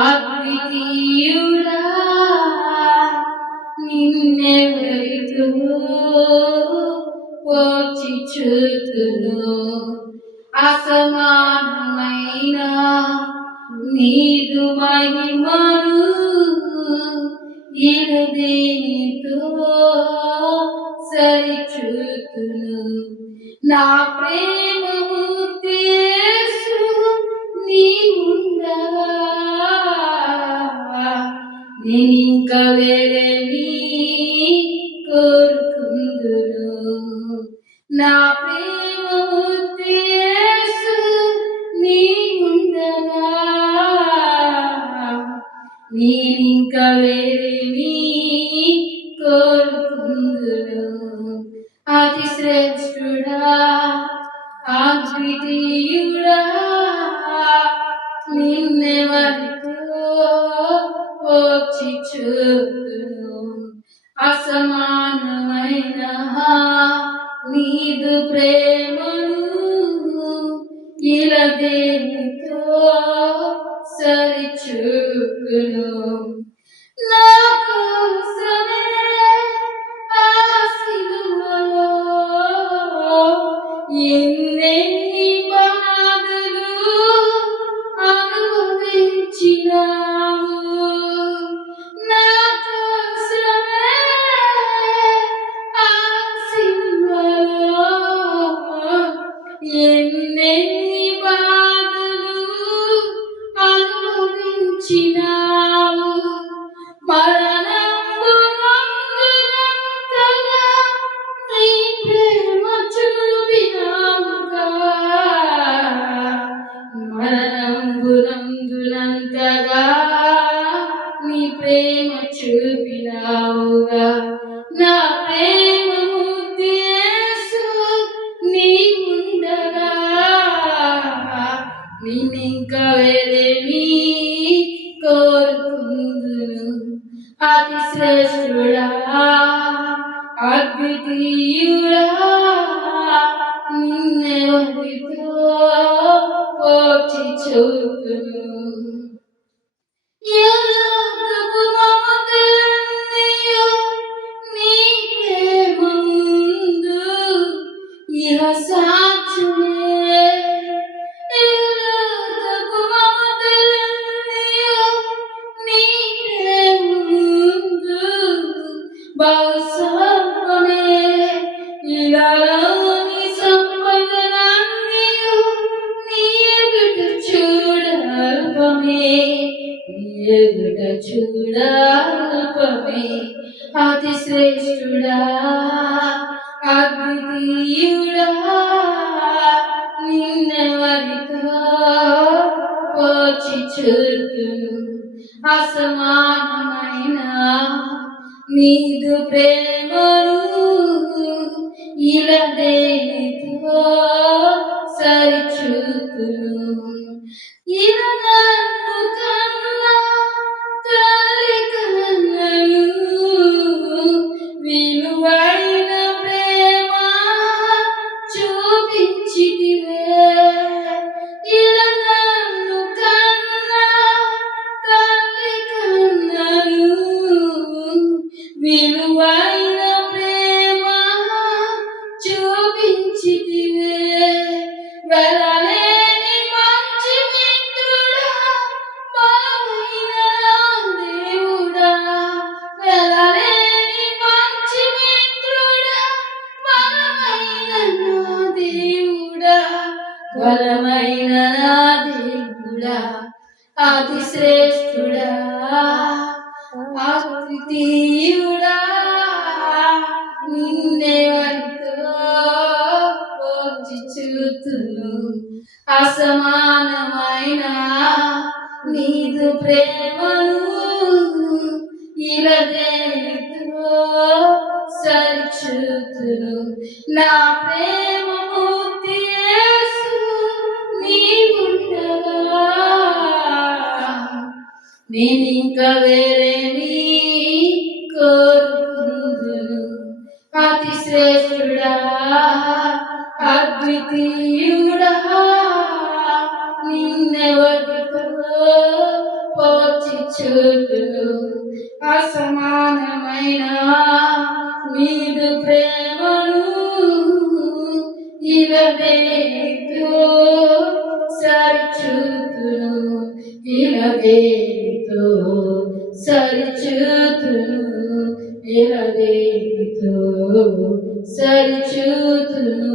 అద్వితీయుడా నిన్నెవరితో పోల్చి చూతును? అసమానమైన నీదు మహిమను ఇను దేనితో సరిచూతును? నా ప్రేమ ఉద్దేశు నీవుండగా నేనింక వేరేమి కోరుకుందును? నా ప్రేమ ఉద్దేశు నీవుండగా నేనింక వేరేమి కోరుకుందును? అతి శ్రేష్ఠుడా అద్వితీయుడా నిన్నెవరితో పోల్చి చూతును? అసమానమైన నీదు ప్రేమను ఇలా దేనితో సరిచూపును? నా కోసమే ఆ సిలువలో ఎన్నెన్ని బాధలు అనుభవించినావు. నా కోసమే ఆ సిలువలో ఎన్నెన్ని బాధలు అనుభవించినావు. మరణంబు నందునంతగా నీ ప్రేమ చూపినావుగా. మరణంబు నందునంతగా నీ ప్రేమ చూపినావుగా. నా ప్రేమ ఉద్దేశు నీవుండగా నేనింక వేరేమి కోరుకుందును? అతి శ్రేష్ఠుడా అద్వితీయుడా నిన్నెవరితో పోల్చి చూతును? ఎల్లప్పుడూ మమతలన్నీయు నీ ప్రేమ ముందు ఇహ సాక్షులే. ఎల్లప్పుడూ మమతలన్నీయు నీ ప్రేమ ముందు బహు స్వల్పమే. ఇలాలోని సంపదలన్నీయు నీ ఎదుట చూడల్పమే. నీ ఎదుట చూడల్పమే. అతి శ్రేష్ఠుడా అద్వితీయుడా నిన్నెవరితో పోల్చి చూతును? అసమానమైన నీదు ప్రేమను ఇలా దేనితో సరిచూతును? ఇలా నన్ను కన్నా తల్లి కన్నను విలువైన ప్రేమ చూపించితివే. ఇలా నన్ను కన్నా తల్లి కన్నను విలువైన ప్రేమ చూపించితివే. వెలలేని మంచి మిత్రుడా బలమైన నా దేవుడా. వెలలేని మంచి మిత్రుడా బలమైన నా దేవుడా. బలమైన నా దేవుడా అతి శ్రేష్ఠుడా అద్వితీయుడా నిన్నెవరితో పోల్చి చూతును? అసమానమైన నీదు ప్రేమను ఇలా దేనితో సరిచూతును? నా ప్రేమ ఉద్దేశు నీవుండగా నేనింక వేరేమి కోరుకుందును? అతి శ్రేష్ఠుడా అద్వితీయుడా నిన్నెవరితో చూతును అసమానమైన నీదు ప్రేమను ఇలవేతో సరిచూతును ఇలవేతో సరిచూతును ఇలవేతో సరిచూతును